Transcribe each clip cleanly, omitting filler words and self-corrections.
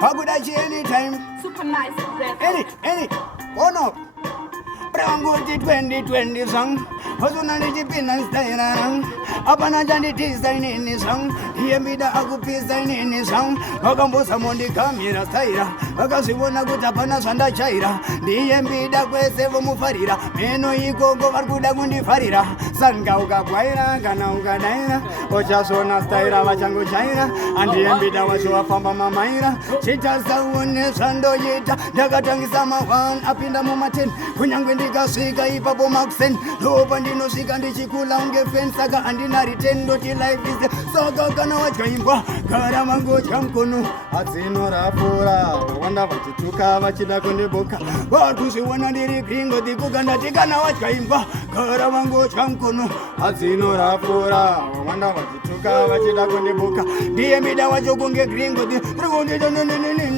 How could I see anytime? Super nice. Any. Oh no. Brango 2020 song. Hozuna di pinan style. Apana jandi design in the song. Hear me the agu design in the song. Ogambo samondi kamera style. Agasi wona gutapana sanda chaira. DMB da kwese mufarira. Meno iko go varguda gundi farira. Sanga uga bwaira kana uga daira. Ocha sona style vachango chaira. And DMB da washo afamba mamaira. Chita sawone sando yita. Dagatangisa mawan apinda mumaten. Kunyangwe ndikasvika ipapo makusen. Lopa ndinosvika ndichikula unge fensaga andina ritendo ti life is saka kana wachaimbwa gara mangotya mkono adzinorapura wanda vachituka vachida kundiboka vakuzviona ndiri gringo dikuka ndati kana wachaimbwa gara mangotya mkono adzinorapura wanda vachituka vachida kundiboka ndiye mida wacho kunge gringo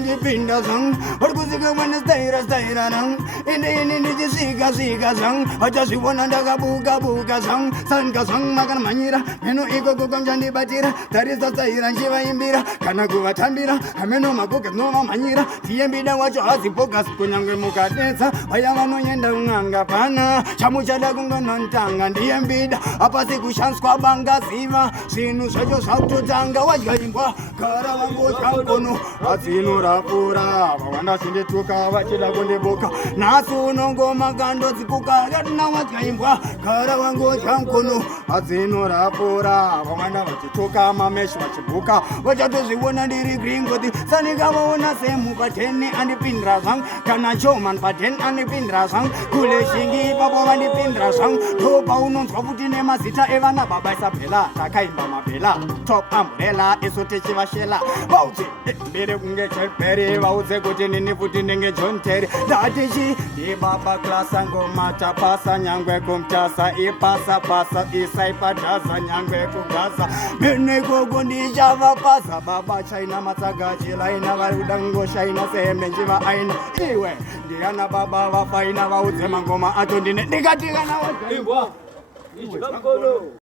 ndipinda zang varikuzika mwana staira nang inde ndichisvika zang vachazviona ndakabuka zang sanga zang makana manyira meno iko kamchandibatira tarisa tsaira nchivaimbira kana kuvatambira ameno makoka nomamhanyira tiyembida wacho hazipokas kunyange mukadetsa vaya vanoenda un'anga pana chamuchada kungonontanga ndiyembida apasi kushanswa bangaziva zvinhu zvacho zvakutotanga wadyaimbwa gara vangotya mkono adzinorapura vawanda chindituka vachida kundibuka nhasi unongoma kandodzikuka katina wadyaimbwa gara vangotya mkono adzinorapura vamwana vachituka mameshi vachibuka vachatozviona ndiri gringoti sanikavaona semu pateni andipindira zvangu kana choman pateni andipindira zvangu kule shingi ipapo vandipindira zvangu topa unonzwa kuti nemazita evana baba isabhela takaimba mabhela top ambrela isu tichivashela vaudze mbiri kunge cheperi vaudze kuti nini futi ndenge john terry ndatichi ibaba klasa ngomata pasa nyangwe kumtasa ipasa isaipadhaza nyangwe kugaza menekoko ndichavapasa baba chaina matsaga chilaina vari kuda kungoshaina sehembe njiva aina iwe ndiyana baba vafaina vaudze mangoma acho ndine ndikatikana